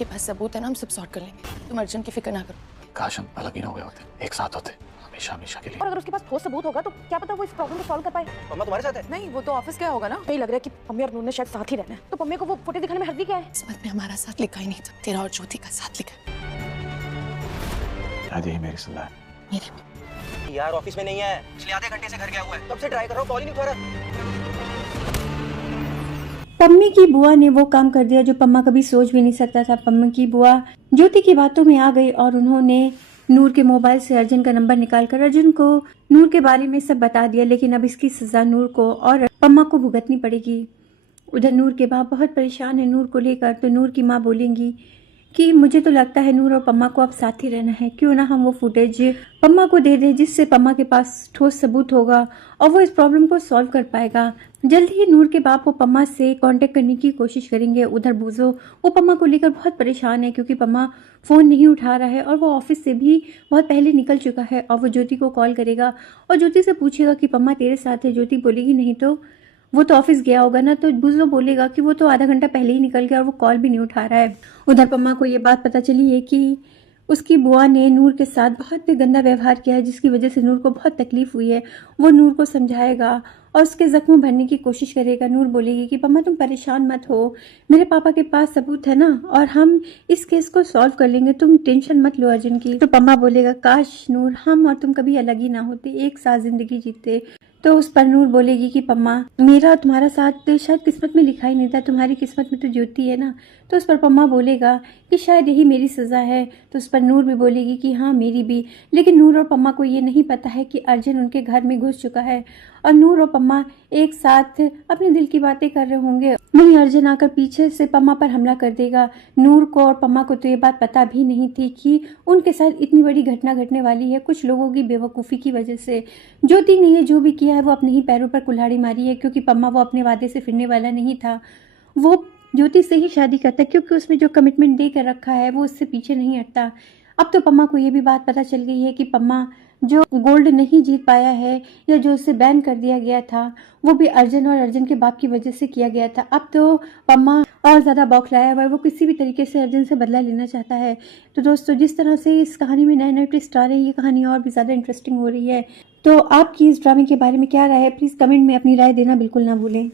के पास सबूत है ना, हम सब सॉर्ट कर लेंगे, तुम अर्जुन की फिक्र ना करो। काश हम अलग ही ना हुए होते, एक साथ होते हमेशा हमेशा के लिए। और अगर उसके पास ठोस सबूत होगा तो क्या पता वो इस प्रॉब्लम को सॉल्व कर पाए। मम्मा तुम्हारे साथ है? नहीं, वो तो ऑफिस गया होगा ना। यही लग रहा है कि पम्मी और नूर ने शायद साथ ही रहना है। तो पम्मी को वो फुटेज दिखाने में हर्जी क्या है? किस्मत में हमारा साथ लिखा ही नहीं था, तेरा और ज्योति का साथ लिखा है। शायद यही मेरी सलाह है। मेरी यार ऑफिस में नहीं है, पिछले आधे घंटे से घर गया हुआ है, कब से ट्राई कर रहा हूँ, कॉल ही नहीं उठा रहा। पम्मी की बुआ ने वो काम कर दिया जो पम्मा कभी सोच भी नहीं सकता था। पम्मी की बुआ ज्योति की बातों में आ गई और उन्होंने नूर के मोबाइल से अर्जुन का नंबर निकालकर अर्जुन को नूर के बारे में सब बता दिया। लेकिन अब इसकी सजा नूर को और पम्मा को भुगतनी पड़ेगी। उधर नूर के बाप बहुत परेशान है नूर को लेकर। तो नूर की माँ बोलेंगी कि मुझे तो लगता है नूर और पम्मा को अब साथ ही रहना है, क्यों ना हम वो फुटेज पम्मा को दे दें, जिससे पम्मा के पास ठोस सबूत होगा और वो इस प्रॉब्लम को सॉल्व कर पाएगा। जल्द ही नूर के बाप वो पम्मा से कांटेक्ट करने की कोशिश करेंगे। उधर बूजो वो पम्मा को लेकर बहुत परेशान है क्योंकि पम्मा फ़ोन नहीं उठा रहा है और वो ऑफिस से भी बहुत पहले निकल चुका है। और वो ज्योति को कॉल करेगा और ज्योति से पूछेगा कि पम्मा तेरे साथ है। ज्योति बोलेगी नहीं तो वो तो ऑफिस गया होगा ना। तो बुजो बोलेगा कि वो तो आधा घंटा पहले ही निकल गया और वो कॉल भी नहीं उठा रहा है। उधर पम्मा को ये बात पता चली है कि उसकी बुआ ने नूर के साथ बहुत गंदा व्यवहार किया है, जिसकी वजह से नूर को बहुत तकलीफ हुई है। वो नूर को समझाएगा और उसके जख्म भरने की कोशिश करेगा। नूर बोलेगी कि पम्मा तुम परेशान मत हो, मेरे पापा के पास सबूत है ना और हम इस केस को सॉल्व कर लेंगे, तुम टेंशन मत लो अर्जुन की। तो पम्मा बोलेगा काश नूर हम और तुम कभी अलग ही ना होते, एक साथ जिंदगी जीते। तो उस पर नूर बोलेगी कि पम्मा मेरा तुम्हारा साथ शायद किस्मत में लिखा ही नहीं था, तुम्हारी किस्मत में तो ज्योति है ना। तो उस पर पम्मा बोलेगा कि शायद यही मेरी सज़ा है। तो उस पर नूर भी बोलेगी कि हाँ मेरी भी। लेकिन नूर और पम्मा को ये नहीं पता है कि अर्जुन उनके घर में घुस चुका है और नूर और पम्मा एक साथ अपने दिल की बातें कर रहे होंगे। वहीं अर्जुन आकर पीछे से पम्मा पर हमला कर देगा। नूर को और पम्मा को तो ये बात पता भी नहीं थी कि उनके साथ इतनी बड़ी घटना घटने वाली है, कुछ लोगों की बेवकूफ़ी की वजह से। ज्योति ने ये जो भी किया है वो अपने ही पैरों पर कुल्हाड़ी मारी है, क्योंकि पम्मा वो अपने वादे से फिरने वाला नहीं था। वो ज्योति से ही शादी करता है क्योंकि उसमें जो कमिटमेंट दे कर रखा है वो उससे पीछे नहीं हटता। अब तो पम्मा को ये भी बात पता चल गई है कि पम्मा जो गोल्ड नहीं जीत पाया है या जो उसे बैन कर दिया गया था वो भी अर्जुन और अर्जुन के बाप की वजह से किया गया था। अब तो पम्मा और ज़्यादा बौखलाया हुआ है, वो किसी भी तरीके से अर्जुन से बदला लेना चाहता है। तो दोस्तों जिस तरह से इस कहानी में नए नए ट्विस्ट आ रहे हैं, ये कहानी और भी ज़्यादा इंटरेस्टिंग हो रही है। तो आपकी इस ड्रामे के बारे में क्या राय है, प्लीज़ कमेंट में अपनी राय देना बिल्कुल ना भूलें।